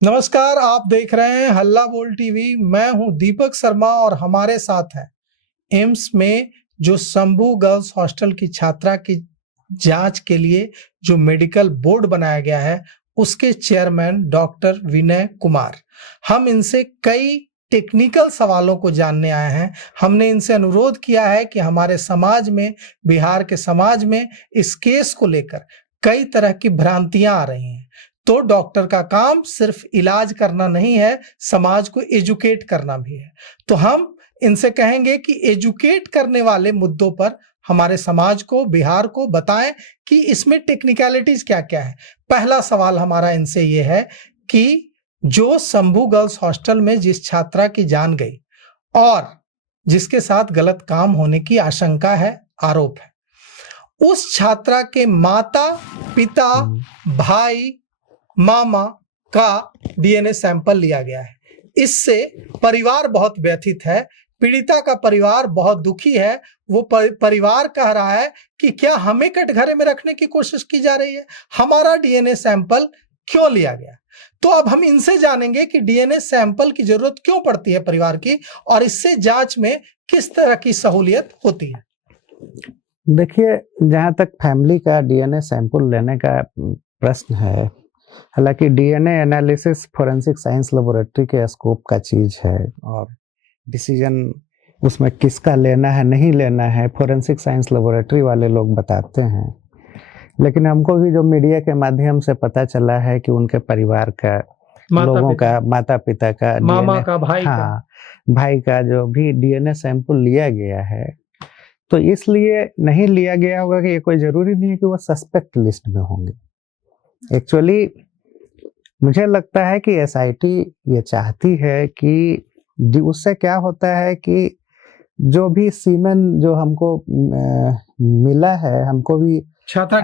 नमस्कार, आप देख रहे हैं हल्ला बोल टीवी। मैं हूं दीपक शर्मा और हमारे साथ है एम्स में जो शंभू गर्ल्स हॉस्टल की छात्रा की जांच के लिए जो मेडिकल बोर्ड बनाया गया है उसके चेयरमैन डॉक्टर विनय कुमार। हम इनसे कई टेक्निकल सवालों को जानने आए हैं। हमने इनसे अनुरोध किया है कि हमारे समाज में, बिहार के समाज में इस केस को लेकर कई तरह की भ्रांतियां आ रही हैं। तो डॉक्टर का काम सिर्फ इलाज करना नहीं है, समाज को एजुकेट करना भी है। तो हम इनसे कहेंगे कि एजुकेट करने वाले मुद्दों पर हमारे समाज को, बिहार को बताएं कि इसमें टेक्निकलिटीज क्या क्या है। पहला सवाल हमारा इनसे ये है कि जो शंभू गर्ल्स हॉस्टल में जिस छात्रा की जान गई और जिसके साथ गलत काम होने की आशंका है, आरोप है, उस छात्रा के माता, पिता, भाई, मामा का डीएनए सैंपल लिया गया है। इससे परिवार बहुत व्यथित है, पीड़िता का परिवार बहुत दुखी है। वो परिवार कह रहा है कि क्या हमें कटघरे में रखने की कोशिश की जा रही है, हमारा डीएनए सैंपल क्यों लिया गया। तो अब हम इनसे जानेंगे कि डीएनए सैंपल की जरूरत क्यों पड़ती है परिवार की, और इससे जांच में किस तरह की सहूलियत होती है। देखिए, जहां तक फैमिली का डीएनए सैंपल लेने का प्रश्न है, हालांकि DNA analysis forensic science laboratory के स्कोप का चीज है और डिसीजन उसमें किसका लेना है नहीं लेना है फोरेंसिक साइंस लेबोरेटरी वाले लोग बताते हैं। लेकिन हमको भी जो मीडिया के माध्यम से पता चला है कि उनके परिवार का, लोगों का, माता पिता का, मामा का, भाई भाई का जो भी डीएनए सैंपल लिया गया है, तो इसलिए नहीं लिया गया होगा कि ये कोई जरूरी नहीं है कि वो सस्पेक्ट लिस्ट में होंगे। एक्चुअली मुझे लगता है कि एसआईटी ये चाहती है कि उससे क्या होता है कि जो भी सीमेन जो हमको मिला है, हमको भी छात्रा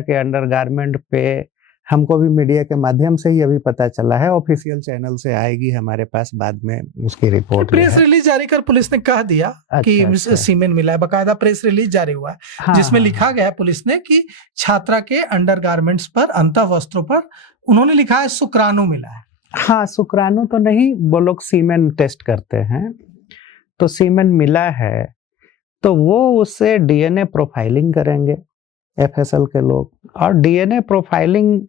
के अंडरगारमेंट पे हमको भी मीडिया के माध्यम से ही अभी पता चला है। ऑफिशियल चैनल से आएगी हमारे पास बाद में उसकी रिपोर्ट। प्रेस रिलीज जारी कर पुलिस ने कह दिया कि सीमेन मिला है, बकायदा प्रेस रिलीज जारी हुआ है जिसमें लिखा गया है पुलिस ने कि छात्रा के अंडरगारमेंट्स पर, अंतः वस्त्रों पर उन्होंने लिखा है शुक्राणु मिला है। हाँ, शुक्राणु तो नहीं, वो लोग सीमेन टेस्ट करते हैं, तो सीमेन मिला है तो वो उससे डीएनए प्रोफाइलिंग करेंगे एफएसएल के लोग, और डीएनए प्रोफाइलिंग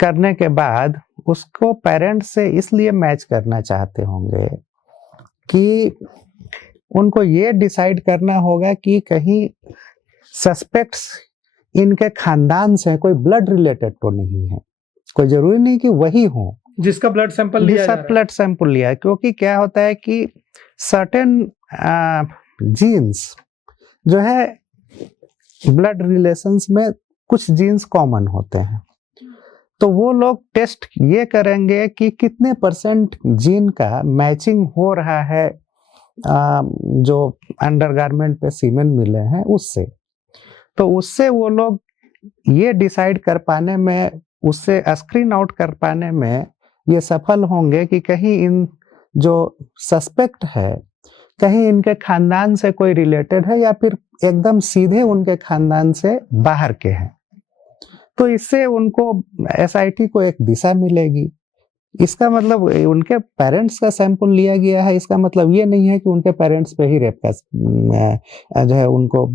करने के बाद उसको पेरेंट्स से इसलिए मैच करना चाहते होंगे कि उनको ये डिसाइड करना होगा कि कहीं सस्पेक्ट्स इनके खानदान से, कोई ब्लड रिलेटेड तो नहीं है, कोई जरूरी नहीं कि वही हो जिसका ब्लड सैंपल लिया है। क्योंकि क्या होता है कि सर्टेन जीन्स जो है ब्लड रिलेशंस में कुछ जीन्स कॉमन होते हैं, तो वो लोग टेस्ट ये करेंगे कि कितने % जीन का मैचिंग हो रहा है जो अंडरगारमेंट पे सीमेन मिले हैं उससे। तो उससे वो लोग ये डिसाइड कर पाने में, उससे स्क्रीन आउट कर पाने में ये सफल होंगे कि कहीं इन जो सस्पेक्ट है, कहीं इनके खानदान से कोई रिलेटेड है या फिर एकदम सीधे उनके खानदान से बाहर के हैं। तो इससे उनको एसआईटी को एक दिशा मिलेगी। इसका मतलब उनके पेरेंट्स का सैंपल लिया गया है, इसका मतलब ये नहीं है कि उनके पेरेंट्स पे ही रेप का जो है उनको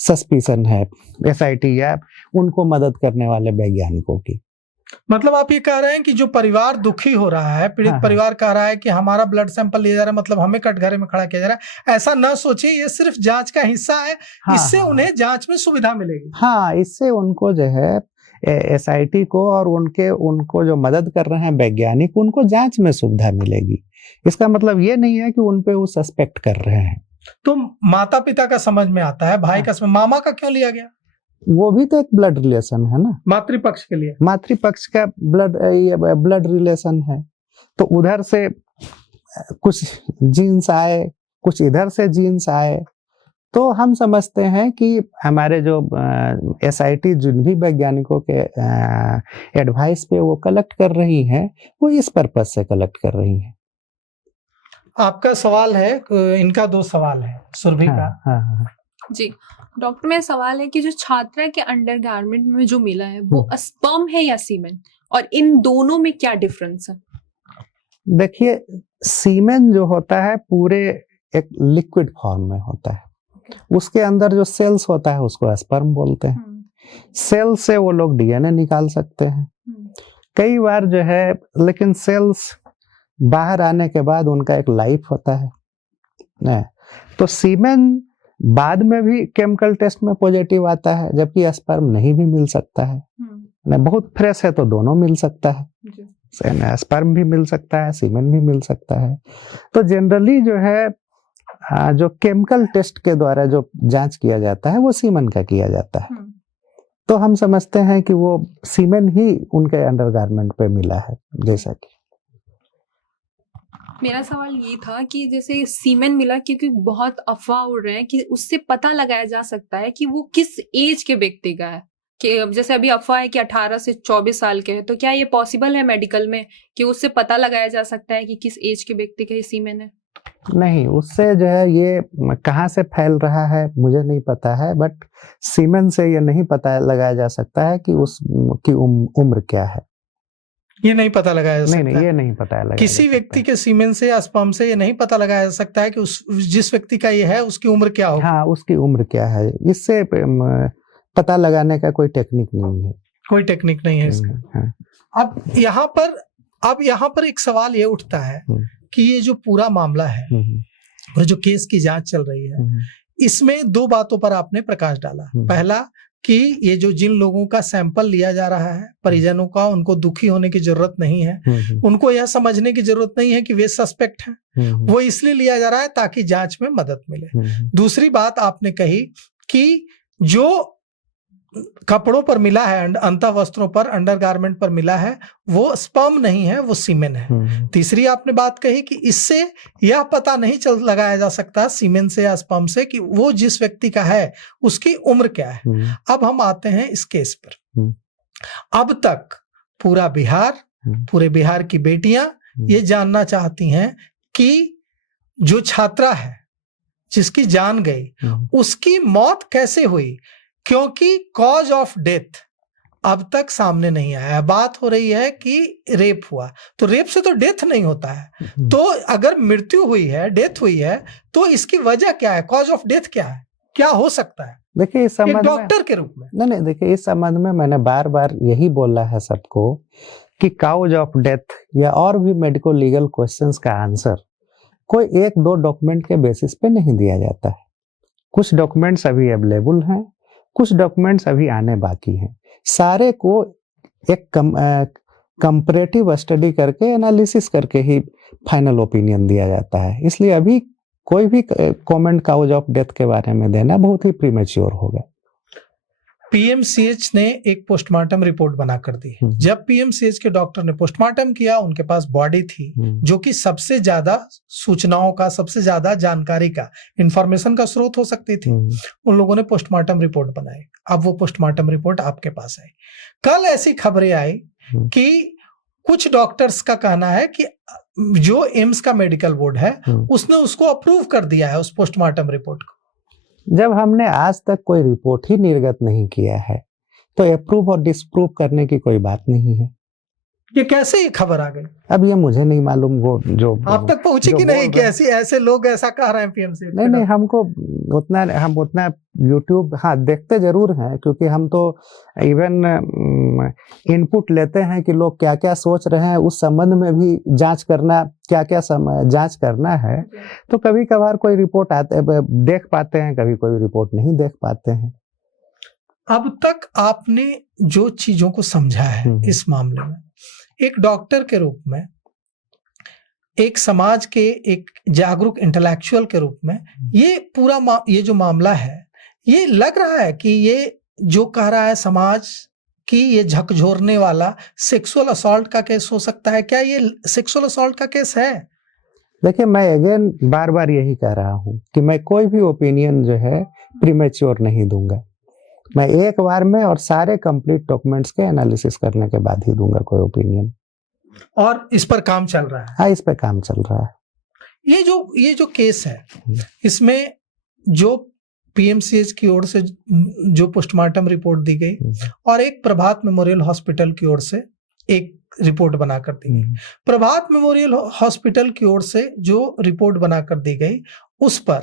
सस्पिशन है एसआईटी या उनको मदद करने वाले वैज्ञानिकों की। मतलब आप ये कह रहे हैं कि जो परिवार दुखी हो रहा है, पीड़ित परिवार कह रहा है कि हमारा ब्लड सैंपल लिया जा रहा है, मतलब हमें कटघरे में खड़ा किया जा रहा है, ऐसा ना सोचिए, ये सिर्फ जांच का हिस्सा है। इससे उन्हें जांच में सुविधा मिलेगी। हाँ, इससे उनको जो है एसआईटी को और उनको जो मदद कर रहे हैं वैज्ञानिक, उनको जांच में सुविधा मिलेगी। इसका मतलब ये नहीं है कि उनपे वो सस्पेक्ट कर रहे हैं। तो माता पिता का समझ में आता है, भाई का, मामा का क्यों लिया गया? वो भी तो एक ब्लड रिलेशन है ना, मातृपक्ष के लिए, मातृपक्ष का ब्लड रिलेशन है। तो उधर से कुछ जीन्स आए, कुछ इधर से जीन्स आए, तो हम समझते हैं कि हमारे जो एसआईटी जिन भी वैज्ञानिकों के एडवाइस पे वो कलेक्ट कर रही हैं, वो इस पर्पज से कलेक्ट कर रही हैं। आपका सवाल है, इनका 2 सवाल है, सुरभि का। जी डॉक्टर, मेरा सवाल है कि जो छात्रा के अंडरगारमेंट में जो मिला है वो स्पर्म है या सीमेन, और इन दोनों में क्या डिफरेंस है? देखिए, सीमेन जो होता है पूरे एक लिक्विड फॉर्म में होता है। उसके अंदर जो सेल्स होता है उसको स्पर्म बोलते हैं। सेल से वो लोग डीएनए निकाल सकते हैं कई बार जो है, लेकिन सेल्स बाहर आने के बाद उनका एक लाइफ होता है ना। तो सीमेन बाद में भी केमिकल टेस्ट में पॉजिटिव आता है, जबकि स्पर्म नहीं भी मिल सकता है ना। बहुत फ्रेश है तो दोनों मिल सकता है, स्पर्म भी मिल सकता है, सीमेन भी मिल सकता है। तो जनरली जो है जो केमिकल टेस्ट के द्वारा जो जांच किया जाता है वो सीमेन का किया जाता है। तो हम समझते हैं कि वो सीमेन ही उनके अंडरगारमेंट पे मिला है। जैसा कि मेरा सवाल ये था कि जैसे सीमेन मिला, क्योंकि बहुत अफवाह उड़ रहे हैं कि उससे पता लगाया जा सकता है कि वो किस एज के व्यक्ति का है। कि जैसे अभी अफवाह है कि 18 से 24 साल के है, तो क्या ये पॉसिबल है मेडिकल में कि उससे पता लगाया जा सकता है कि किस एज के व्यक्ति का ये सीमेन है? नहीं, उससे जो है ये कहाँ से फैल रहा है मुझे नहीं पता है, बट सीमेन से ये नहीं पता लगाया जा सकता है कि उसकी उम्र क्या है। ये नहीं पता लगाया जा सकता नहीं, ये नहीं पता लगाया किसी व्यक्ति के सीमेन से या स्पर्म से ये नहीं पता लगाया जा सकता है कि उस जिस व्यक्ति का ये है उसकी उम्र क्या हो। हाँ, उसकी उम्र क्या है, इससे पता लगाने का कोई टेक्निक नहीं है। कोई टेक्निक नहीं है इसका। हाँ। अब यहाँ पर एक सवाल ये उठता है कि ये जो पूरा मामला है और जो केस की जांच चल रही है, इसमें दो बातों पर आपने प्रकाश डाला। पहला कि ये जो जिन लोगों का सैंपल लिया जा रहा है परिजनों का, उनको दुखी होने की जरूरत नहीं है, उनको यह समझने की जरूरत नहीं है कि वे सस्पेक्ट हैं, वो इसलिए लिया जा रहा है ताकि जांच में मदद मिले। दूसरी बात आपने कही कि जो कपड़ों पर मिला है, अंतः वस्त्रों पर, अंडरगारमेंट पर मिला है, वो स्पर्म नहीं है, वो सीमेन है। तीसरी आपने बात कही कि इससे यह पता नहीं चल लगाया जा सकता सीमेन से या स्पर्म से कि वो जिस व्यक्ति का है उसकी उम्र क्या है। अब हम आते हैं इस केस पर। अब तक पूरे बिहार की बेटियां ये जानना चाहती हैं कि जो छात्रा है जिसकी जान गई उसकी मौत कैसे हुई, क्योंकि कॉज ऑफ डेथ अब तक सामने नहीं आया। बात हो रही है कि रेप हुआ, तो रेप से तो डेथ नहीं होता है। तो अगर मृत्यु हुई है, डेथ हुई है, तो इसकी वजह क्या है, कॉज ऑफ डेथ क्या है, क्या हो सकता है? देखिए, इस संबंध में डॉक्टर के रूप में नहीं, देखिए इस संबंध में मैंने बार बार यही बोला है सबको कि कॉज ऑफ डेथ या और भी मेडिको लीगल क्वेश्चंस का आंसर कोई एक दो डॉक्यूमेंट के बेसिस पे नहीं दिया जाता है। कुछ डॉक्यूमेंट्स अभी अवेलेबल हैं, कुछ डॉक्यूमेंट्स अभी आने बाकी हैं। सारे को एक कंपैरेटिव स्टडी करके, एनालिसिस करके ही फाइनल ओपिनियन दिया जाता है। इसलिए अभी कोई भी कमेंट कॉज ऑफ डेथ के बारे में देना बहुत ही प्रीमेच्योर होगा। पीएमसीएच ने एक पोस्टमार्टम रिपोर्ट बनाकर दी। जब पीएमसीएच के डॉक्टर ने पोस्टमार्टम किया, उनके पास बॉडी थी जो कि सबसे ज्यादा सूचनाओं का, सबसे ज्यादा जानकारी का, इंफॉर्मेशन का स्रोत हो सकती थी। उन लोगों ने पोस्टमार्टम रिपोर्ट बनाई। अब वो पोस्टमार्टम रिपोर्ट आपके पास आई। कल ऐसी खबरें आई कि कुछ डॉक्टर्स का कहना है कि जो एम्स का मेडिकल बोर्ड है उसने उसको अप्रूव कर दिया है, उस पोस्टमार्टम रिपोर्ट को। जब हमने आज तक कोई रिपोर्ट ही निर्गत नहीं किया है तो अप्रूव और डिसप्रूव करने की कोई बात नहीं है। ये कैसे ये खबर आ गई? अब ये मुझे नहीं मालूम, वो जो आप तक पहुंची कि नहीं कि ऐसे लोग ऐसा कह रहे हैं पीएमसी? नहीं, हम उतना यूट्यूब देखते जरूर हैं, क्योंकि हम तो इवन इनपुट लेते हैं कि लोग क्या क्या सोच रहे हैं, उस संबंध में भी जांच करना, क्या क्या जांच करना है। तो कभी कभार कोई रिपोर्ट देख पाते हैं, कभी कोई रिपोर्ट नहीं देख पाते हैं। अब तक आपने जो चीजों को समझा है इस मामले में, एक डॉक्टर के रूप में, एक समाज के एक जागरूक इंटेलेक्चुअल के रूप में, ये पूरा ये जो मामला है, ये लग रहा है कि ये जो कह रहा है समाज कि ये झकझोरने वाला सेक्सुअल असॉल्ट का केस हो सकता है। क्या ये सेक्सुअल असॉल्ट का केस है? देखिए, मैं अगेन बार बार यही कह रहा हूं कि मैं कोई भी ओपिनियन जो है प्रीमेच्योर नहीं दूंगा। मैं एक बार में और सारे कंप्लीट डॉक्यूमेंट्स के एनालिसिस करने के बाद ही दूंगा कोई ओपिनियन। और इस पर काम चल रहा है? हाँ, इस पे काम चल रहा है। ये जो केस है, इसमें जो पीएमसीएच की ओर से जो पोस्टमार्टम रिपोर्ट दी गई और एक प्रभात मेमोरियल हॉस्पिटल की ओर से एक रिपोर्ट बनाकर दी गई। प्रभात मेमोरियल हॉस्पिटल की ओर से जो रिपोर्ट बनाकर दी गई उस पर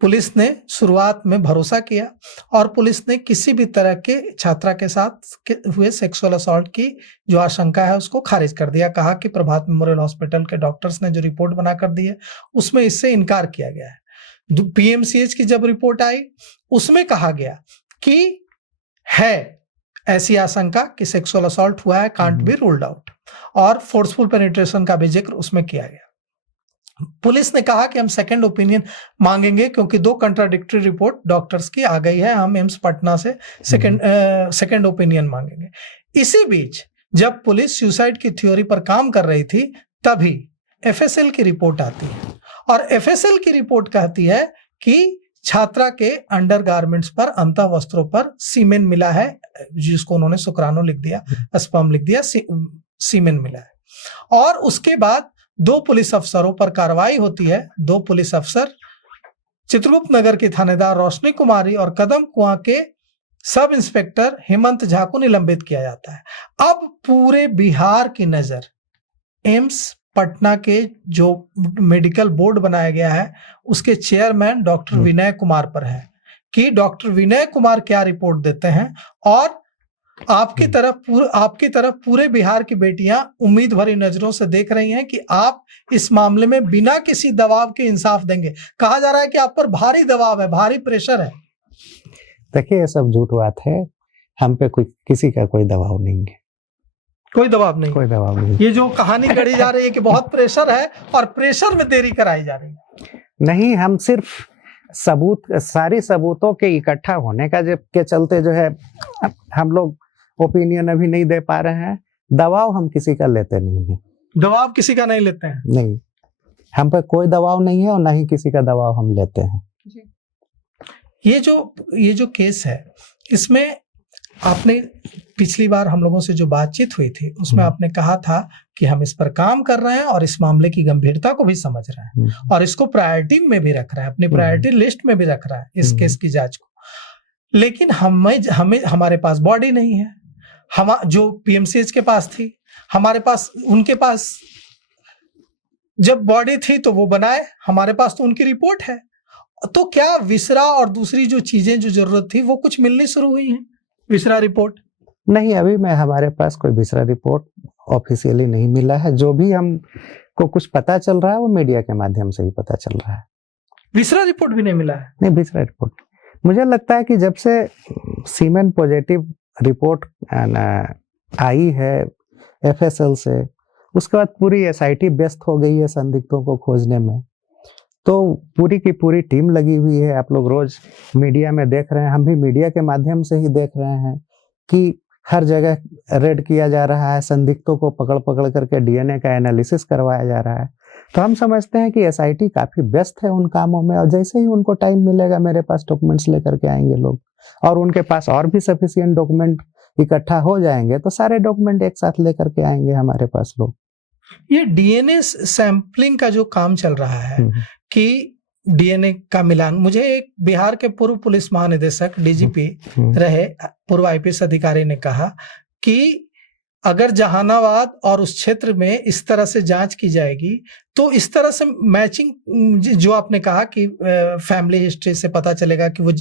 पुलिस ने शुरुआत में भरोसा किया और पुलिस ने किसी भी तरह के छात्रा के साथ हुए सेक्सुअल असॉल्ट की जो आशंका है उसको खारिज कर दिया। कहा कि प्रभात मेमोरियल हॉस्पिटल के डॉक्टर्स ने जो रिपोर्ट बनाकर दी है उसमें इससे इनकार किया गया है। पीएमसीएच की जब रिपोर्ट आई उसमें कहा गया कि है ऐसी आशंका कि सेक्सुअल असॉल्ट हुआ है, कांट बी रूल्ड आउट, और फोर्सफुल पेनिट्रेशन का भी जिक्र उसमें किया गया। पुलिस ने कहा कि हम सेकंड ओपिनियन मांगेंगे क्योंकि 2 कंट्राडिक्टरी रिपोर्ट डॉक्टर्स की आ गई है, हम एम्स पटना से सेकंड ओपिनियन मांगेंगे। इसी बीच जब पुलिस सुसाइड की थ्योरी पर काम कर रही थी तभी एफएसएल की रिपोर्ट आती है और एफएसएल की रिपोर्ट कहती है कि छात्रा के अंडरगारमेंट्स पर, अंतः वस्त्रों पर सीमेन मिला है, जिसको उन्होंने शुक्राणु लिख दिया, स्पर्म लिख दिया, सीमेन मिला है। और उसके बाद 2 पुलिस अफसरों पर कार्रवाई होती है। 2 पुलिस अफसर चित्रगुप्त नगर की थानेदार रोशनी कुमारी और कदम कुआं के सब इंस्पेक्टर हेमंत झा को निलंबित किया जाता है। अब पूरे बिहार की नजर एम्स पटना के जो मेडिकल बोर्ड बनाया गया है उसके चेयरमैन डॉक्टर विनय कुमार पर है कि डॉक्टर विनय कुमार क्या रिपोर्ट देते हैं। और आपकी तरफ पूरे बिहार की बेटियां उम्मीद भरी नजरों से देख रही हैं कि आप इस मामले में बिना किसी दबाव के इंसाफ देंगे। कहा जा रहा है कि आप पर भारी दबाव है, भारी प्रेशर है। देखिए ये सब झूठ बात है, हम पे किसी का कोई दबाव नहीं है, कोई दबाव नहीं, कोई दबाव नहीं। ये जो कहानी गढ़ी जा रही है कि बहुत प्रेशर है और प्रेशर में देरी कराई जा रही है, नहीं, हम सिर्फ सारी सबूतों के इकट्ठा होने का के चलते जो है हम लोग ओपिनियन अभी नहीं दे पा रहे हैं। दबाव हम किसी का लेते नहीं है, दबाव किसी का नहीं लेते हैं, नहीं, हम पे कोई दबाव नहीं है और ना ही किसी का दबाव हम लेते हैं। ये जो केस है इसमें आपने पिछली बार हम लोगों से जो बातचीत हुई थी उसमें आपने कहा था कि हम इस पर काम कर रहे हैं और इस मामले की गंभीरता को भी समझ रहे हैं और इसको प्रायोरिटी में भी रख रहे हैं, अपनी प्रायोरिटी लिस्ट में भी रख रहा है इस केस की जांच को। लेकिन हमारे पास बॉडी नहीं है, हम जो पीएमसीएच के पास थी, हमारे पास, उनके पास जब बॉडी थी तो वो बनाए, हमारे पास तो उनकी रिपोर्ट है। तो क्या विसरा और दूसरी जो चीजें जो जरूरत थी वो कुछ मिलनी शुरू हुई हैं? विसरा रिपोर्ट नहीं, अभी हमारे पास कोई विसरा रिपोर्ट ऑफिशियली नहीं मिला है। जो भी हमको कुछ पता चल रहा है वो मीडिया के माध्यम से ही पता चल रहा है। विसरा रिपोर्ट भी नहीं मिला है? नहीं, विसरा रिपोर्ट मुझे लगता है कि जब से सीमेन पॉजिटिव रिपोर्ट आई है एफएसएल से, उसके बाद पूरी एसआईटी व्यस्त हो गई है संदिग्धों को खोजने में। तो पूरी की पूरी टीम लगी हुई है। आप लोग रोज मीडिया में देख रहे हैं, हम भी मीडिया के माध्यम से ही देख रहे हैं कि हर जगह रेड किया जा रहा है, संदिग्धों को पकड़ पकड़ करके डीएनए का एनालिसिस करवाया जा रहा है। तो हम समझते हैं कि एसआईटी काफी व्यस्त है उन कामों में, और जैसे ही उनको टाइम मिलेगा मेरे पास डॉक्यूमेंट्स लेकर के आएंगे लोग, और उनके पास और भी सफिशिएंट डॉक्यूमेंट इकट्ठा हो जाएंगे तो सारे डॉक्यूमेंट एक साथ लेकर के आएंगे हमारे पास लोग। ये डीएनए सैंपलिंग का जो काम चल रहा है कि डीएनए का मिलान, मुझे एक बिहार के पूर्व पुलिस महानिदेशक डीजीपी रहे पूर्व आईपीएस अधिकारी ने कहा कि अगर जहानाबाद और उस क्षेत्र में इस तरह से जांच की जाएगी तो इस तरह से मैचिंग, जो आपने कहा कि फैमिली हिस्ट्री से पता चलेगा कि वो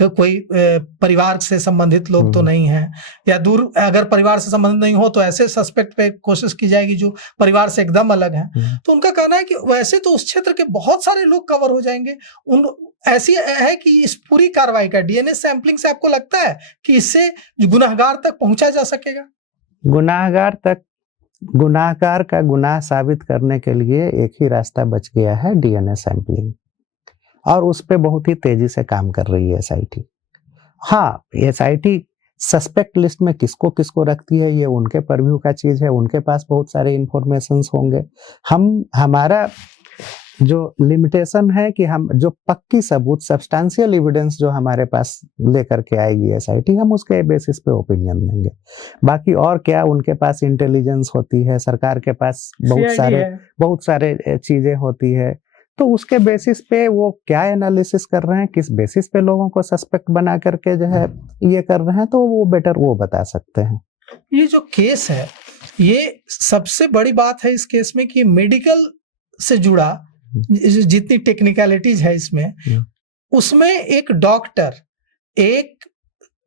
कोई परिवार से संबंधित लोग तो नहीं है, या दूर अगर परिवार से संबंधित नहीं हो तो ऐसे सस्पेक्ट पे कोशिश की जाएगी जो परिवार से एकदम अलग है। तो उनका कहना है कि वैसे तो उस क्षेत्र के बहुत सारे लोग कवर हो जाएंगे। ऐसी है कि इस पूरी कार्रवाई का डीएनए सैंपलिंग से आपको लगता है कि इससे गुनहगार तक पहुंचा जा सकेगा? गुनाहगार का गुनाह साबित करने के लिए एक ही रास्ता बच गया है, डीएनए सैंपलिंग, और उस पे बहुत ही तेजी से काम कर रही है एसआईटी। हाँ, एसआईटी सस्पेक्ट लिस्ट में किसको किसको रखती है ये उनके परव्यू का चीज है, उनके पास बहुत सारे इंफॉर्मेशंस होंगे। हमारा जो लिमिटेशन है कि हम जो पक्की सबूत, सब्सटेंशियल एविडेंस जो हमारे पास लेकर के आएगी एसआईटी, हम उसके बेसिस पे ओपिनियन देंगे। बाकी और क्या उनके पास इंटेलिजेंस होती है, सरकार के पास बहुत सारे चीजें होती है, तो उसके बेसिस पे वो क्या एनालिसिस कर रहे हैं, किस बेसिस पे लोगों को सस्पेक्ट बना करके जो है ये कर रहे हैं, तो वो बेटर वो बता सकते हैं। ये जो केस है ये सबसे बड़ी बात है इस केस में कि मेडिकल से जुड़ा जितनी टेक्निकलिटीज है इसमें, उसमें एक डॉक्टर, एक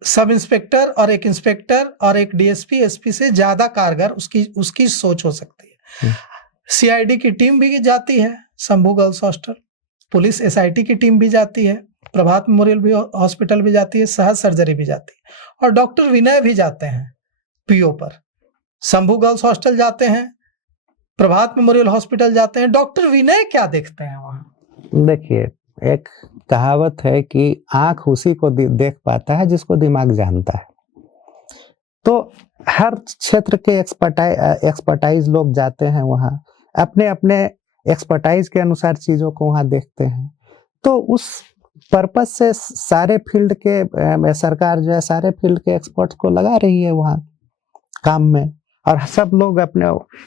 सब इंस्पेक्टर और एक इंस्पेक्टर और एक डीएसपी एसपी से ज्यादा कारगर उसकी सोच हो सकती है। सीआईडी की टीम भी जाती है Shambhu girls hostel, police SIT की टीम भी जाती है, प्रभात मेमोरियल भी हॉस्पिटल भी जाती है, सहज सर्जरी भी जाती है, और डॉक्टर विनय भी जाते हैं पीओ पर। शंभू गर्ल्स हॉस्टल जाते हैं, प्रभात मेमोरियल हॉस्पिटल जाते हैं। डॉक्टर विनय क्या देखते हैं वहां? देखिए, एक कहावत है कि आंख उसी को देख पाता है जिसको दिमाग जानता है। तो हर क्षेत्र के एक्सपर्टाइज लोग जाते हैं वहाँ, अपने अपने एक्सपर्टाइज के अनुसार चीजों को वहाँ देखते हैं। तो उस पर्पस से सारे फील्ड के सरकार जो है सारे फील्ड के एक्सपर्ट्स को लगा रही है वहाँ काम में, और सब लोग अपने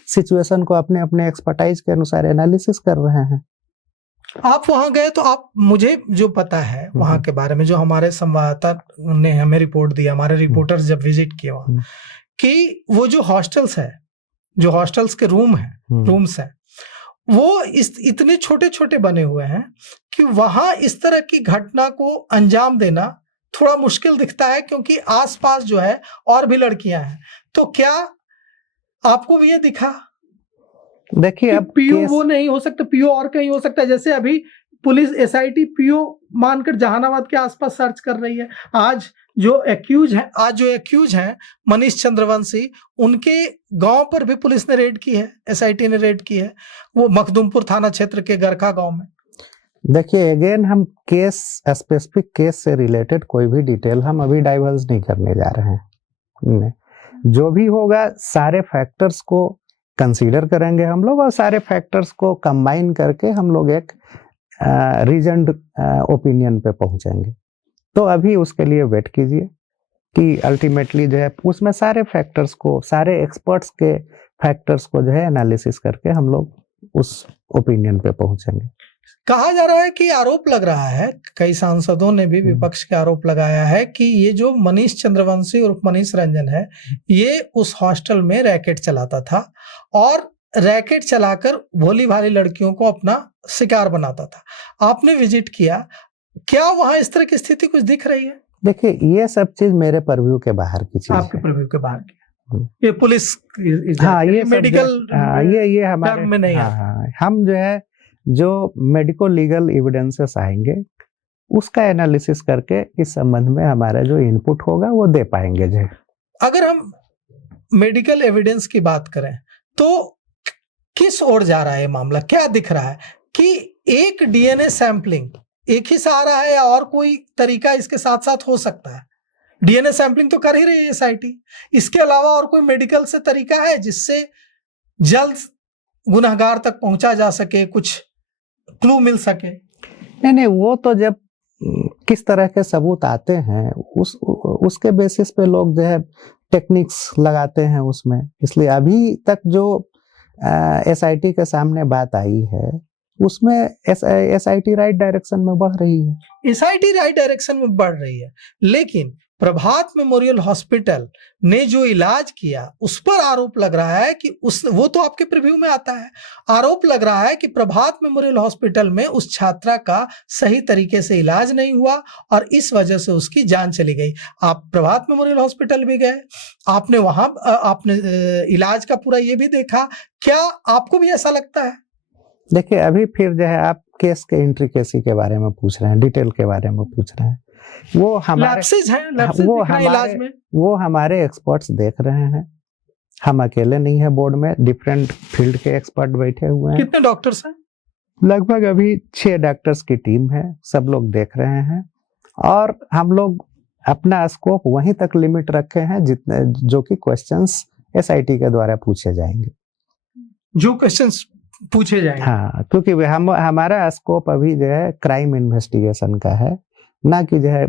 सिचुएशन को अपने अपने एक्सपर्टाइज के अनुसार एनालिसिस कर रहे हैं। आप वहां गए तो आप, मुझे जो पता है वहां के बारे में, जो हमारे संवाददाता ने हमें रिपोर्ट दिया, हमारे रिपोर्टर्स जब विजिट किए वहां, कि वो जो हॉस्टल्स है, जो हॉस्टल्स के रूम्स हैं, वो इतने छोटे छोटे बने हुए हैं कि वहां इस तरह की घटना को अंजाम देना थोड़ा मुश्किल दिखता है, क्योंकि आसपास जो है और भी लड़कियां हैं। तो क्या आपको भी ये दिखा? देखिए, अब पीओ वो नहीं हो सकता, पीओ और कहीं हो सकता है। जैसे अभी पुलिस एसआईटी पीओ मानकर जहानाबाद के आसपास सर्च कर रही है। आज जो एक्यूज हैं मनीष चंद्रवंशी, उनके गांव पर भी पुलिस ने रेड की है, एसआईटी ने रेड की है, वो मखदुमपुर थाना क्षेत्र के गरखा गांव में। देखिए, अगेन हम केस, स्पेसिफिक केस से रिलेटेड कोई भी डिटेल हम अभी डाइवर्स नहीं करने जा रहे हैं। जो भी होगा सारे फैक्टर्स को कंसीडर करेंगे हम लोग, और सारे फैक्टर्स को कंबाइन करके हम लोग एक रीजन्ड ओपिनियन पे पहुंचेंगे। तो अभी उसके लिए वेट कीजिए कि अल्टीमेटली जो है उसमें सारे फैक्टर्स को, सारे एक्सपर्ट्स के फैक्टर्स को जो है एनालिसिस करके हम लोग उस ओपिनियन पे पहुंचेंगे। कहा जा रहा है कि आरोप लग रहा है, कई सांसदों ने भी विपक्ष के आरोप लगाया है कि ये जो मनीष चंद्रवंशी और मनीष रंजन है, ये उस हॉस्टल में रैकेट चलाता था और रैकेट चलाकर भोली भाली लड़कियों को अपना शिकार बनाता था। आपने विजिट किया, क्या वहां इस तरह की स्थिति कुछ दिख रही है? देखिए, ये सब चीज मेरे परव्यू के बाहर की चीज है। आपके परव्यू के बाहर की? ये पुलिस, हाँ, ये मेडिकल, ये हमारे में नहीं है। हम जो है जो मेडिको लीगल एविडेंसेस आएंगे उसका एनालिसिस करके इस संबंध में हमारा जो इनपुट होगा वो दे पाएंगे। जो अगर हम मेडिकल एविडेंस की बात करें तो किस ओर जा रहा है ये मामला? क्या दिख रहा है कि एक डीएनए सैंपलिंग एक ही सहारा है या और कोई तरीका इसके साथ साथ हो सकता है? डीएनए सैंपलिंग तो कर ही रही है एसआईटी, इसके अलावा और कोई मेडिकल से तरीका है जिससे जल्द गुनहगार तक पहुंचा जा सके, कुछ क्लू मिल सके? नहीं, वो तो जब किस तरह के सबूत आते हैं उसके बेसिस पे लोग जो है टेक्निक्स लगाते हैं उसमें। इसलिए अभी तक जो एसआईटी के सामने बात आई है उसमें एसआईटी राइट डायरेक्शन में बढ़ रही है। एसआईटी राइट डायरेक्शन में बढ़ रही है, लेकिन प्रभात मेमोरियल हॉस्पिटल ने जो इलाज किया उस पर आरोप लग रहा है कि वो तो आपके प्रीव्यू में आता है, आरोप लग रहा है कि प्रभात मेमोरियल हॉस्पिटल में उस छात्रा का सही तरीके से इलाज नहीं हुआ और इस वजह से उसकी जान चली गई। आप प्रभात मेमोरियल हॉस्पिटल भी गए, आपने वहां आपने इलाज का पूरा ये भी देखा, क्या आपको भी ऐसा लगता है? देखिए, अभी फिर जो है आप केस के इंट्रिकेसी के बारे में पूछ रहे हैं, डिटेल के बारे में पूछ रहे हैं। वो हमारे एक्सपर्ट्स देख रहे हैं। हम अकेले नहीं है, बोर्ड में डिफरेंट फील्ड के एक्सपर्ट बैठे हुए हैं। कितने डॉक्टर्स हैं? लगभग अभी 6 डॉक्टर्स की टीम है, सब लोग देख रहे हैं और हम लोग अपना स्कोप वहीं तक लिमिट रखे हैं जितने जो कि क्वेश्चंस एसआईटी के द्वारा पूछे जाएंगे, जो क्वेश्चंस पूछे जाएंगे। हाँ, क्योंकि हमारा स्कोप अभी जो है क्राइम इन्वेस्टिगेशन का है, ना कि जो है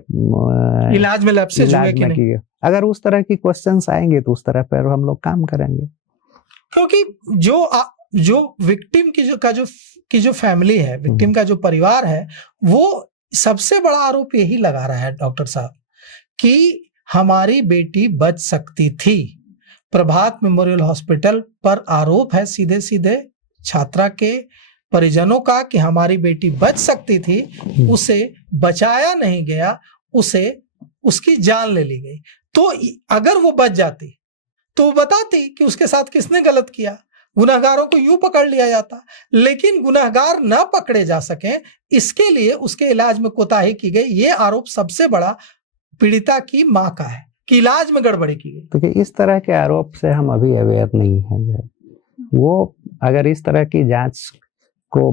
इलाज में लैप्सेज हुए कि नहीं। अगर उस तरह की क्वेश्चंस आएंगे तो उस तरह पर हम लोग काम करेंगे। क्योंकि जो विक्टिम की जो फैमिली है, विक्टिम का जो परिवार है, वो सबसे बड़ा आरोप यही लगा रहा है डॉक्टर साहब कि हमारी बेटी बच सकती थी, प्रभात मेमोरियल हॉस्पिटल पर आरोप है सीधे सीधे छात्रा के परिजनों का कि हमारी बेटी बच सकती थी, उसे बचाया नहीं गया, उसे उसकी जान ले ली गई। तो अगर वो बच जाती तो वो बताती कि उसके साथ किसने गलत किया, गुनहगारों को यूं पकड़ लिया जाता। लेकिन गुनहगार न पकड़े जा सके, इसके लिए उसके इलाज में कोताही की गई। ये आरोप सबसे बड़ा पीड़िता की मां का है कि इलाज में गड़बड़ी की गई। क्योंकि इस तरह के आरोप से हम अभी अवेयर नहीं हैं। वो अगर इस तरह की जांच को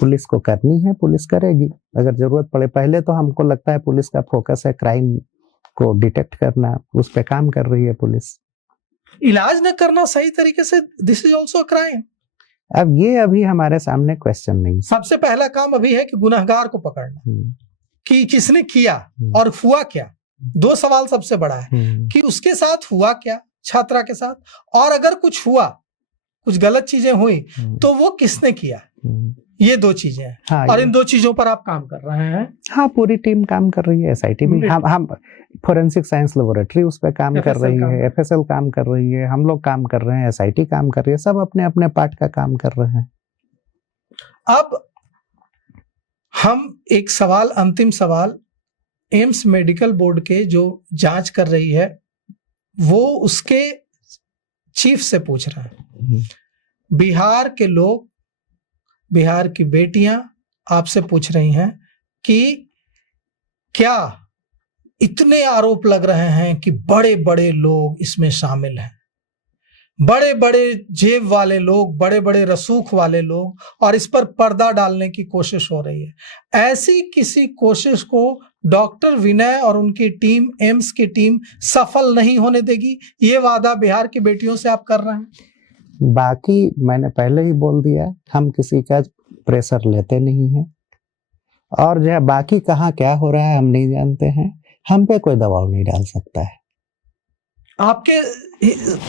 पुलिस को करनी है, पुलिस करेगी अगर जरूरत पड़े। पहले तो हमको लगता है पुलिस का फोकस है क्राइम को डिटेक्ट करना, उस पे काम कर रही है पुलिस। इलाज न करना सही तरीके से, दिस इज ऑल्सो क्राइम। अब ये अभी हमारे सामने क्वेश्चन नहीं। सबसे पहला काम अभी है कि गुनहगार को पकड़ना, कि किसने किया और हुआ क्या। दो सवाल सबसे बड़ा है कि उसके साथ हुआ क्या, छात्रा के साथ, और अगर कुछ हुआ, कुछ गलत चीजें हुई तो वो किसने किया। ये दो चीजें हैं। हाँ, और इन दो चीजों पर आप काम कर रहे हैं। हाँ, पूरी टीम काम कर रही है, SIT भी, हम फोरेंसिक साइंस लेबोरेटरी उस पर काम कर रही है, FSL काम कर रही है, हम लोग काम कर रहे हैं, SIT काम कर रही है, सब अपने अपने पार्ट का काम कर रहे हैं। अब हम एक सवाल, अंतिम सवाल, एम्स मेडिकल बोर्ड के जो जांच कर रही है वो उसके चीफ से पूछ रहा है। बिहार के लोग, बिहार की बेटियां आपसे पूछ रही हैं कि क्या इतने आरोप लग रहे हैं कि बड़े बड़े लोग इसमें शामिल हैं, बड़े बड़े जेब वाले लोग, बड़े बड़े रसूख वाले लोग, और इस पर पर्दा डालने की कोशिश हो रही है। ऐसी किसी कोशिश को डॉक्टर विनय और उनकी टीम, एम्स की टीम सफल नहीं होने देगी। ये वादा बिहार की बेटियों से आप कर रहे हैं। बाकी मैंने पहले ही बोल दिया, हम किसी का प्रेशर लेते नहीं हैं, और जो है बाकी कहाँ क्या हो रहा है हम नहीं जानते हैं, हम पे कोई दबाव नहीं डाल सकता है। आपके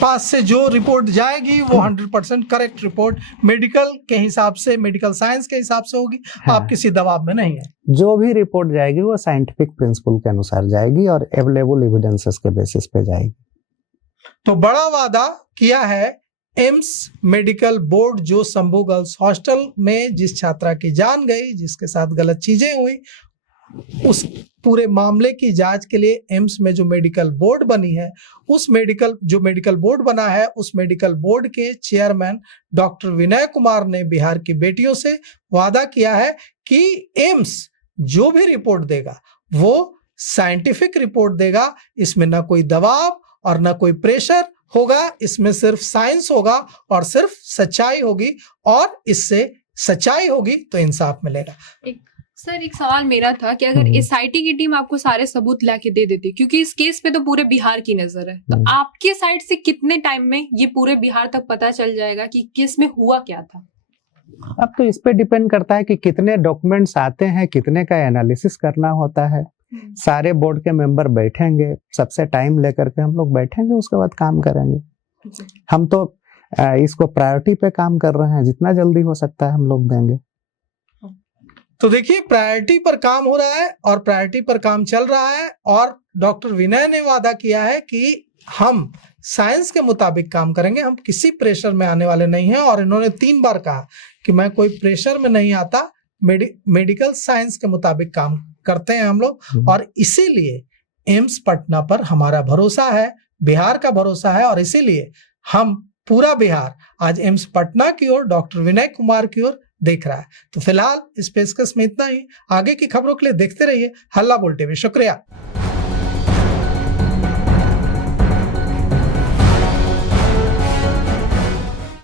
पास से जो रिपोर्ट जाएगी वो 100% करेक्ट रिपोर्ट मेडिकल के हिसाब से, मेडिकल साइंस के हिसाब से होगी। हाँ। आप किसी दबाव में नहीं है। जो भी रिपोर्ट जाएगी वो साइंटिफिक प्रिंसिपल के अनुसार जाएगी और अवेलेबल एविडेंसेस के बेसिस पे जाएगी। तो बड़ा वादा किया है एम्स मेडिकल बोर्ड, जो शंभू गर्ल्स हॉस्टल में जिस छात्रा की जान गई, जिसके साथ गलत चीजें हुई, उस पूरे मामले की जांच के लिए एम्स में जो मेडिकल बोर्ड बनी है, उस मेडिकल बोर्ड बना है, उस मेडिकल बोर्ड के चेयरमैन डॉक्टर विनय कुमार ने बिहार की बेटियों से वादा किया है कि एम्स जो भी रिपोर्ट देगा वो साइंटिफिक रिपोर्ट देगा। इसमें ना कोई दबाव और ना कोई प्रेशर होगा, इसमें सिर्फ साइंस होगा और सिर्फ सच्चाई होगी, और इससे सच्चाई होगी तो इंसाफ मिलेगा। सर एक सवाल मेरा था कि अगर SIT की टीम आपको सारे सबूत लाके दे देती, क्योंकि इस केस पे तो पूरे बिहार की नजर है, तो आपके साइड से कितने टाइम में ये पूरे बिहार तक पता चल जाएगा कि केस में हुआ क्या था? अब तो इस पे डिपेंड करता है कि कितने डॉक्यूमेंट्स आते हैं, कितने का एनालिसिस करना होता है। सारे बोर्ड के मेंबर बैठेंगे, सबसे टाइम लेकर के हम लोग बैठेंगे, उसके बाद काम करेंगे। हम तो इसको प्रायोरिटी पे काम कर रहे हैं, जितना जल्दी हो सकता है हम लोग देंगे। तो देखिए, प्रायोरिटी पर काम हो रहा है और प्रायोरिटी पर काम चल रहा है, और डॉक्टर विनय ने वादा किया है कि हम साइंस के मुताबिक काम करेंगे, हम किसी प्रेशर में आने वाले नहीं हैं। और इन्होंने 3 बार कहा कि मैं कोई प्रेशर में नहीं आता, मेडिकल साइंस के मुताबिक काम करते हैं हम लोग। और इसीलिए एम्स पटना पर हमारा भरोसा है, बिहार का भरोसा है, और इसीलिए हम पूरा बिहार आज एम्स पटना की ओर, डॉक्टर विनय कुमार की ओर देख रहा है। तो फिलहाल इस पेशकश में इतना ही। आगे की खबरों के लिए देखते रहिए हल्ला बोल टीवी। शुक्रिया।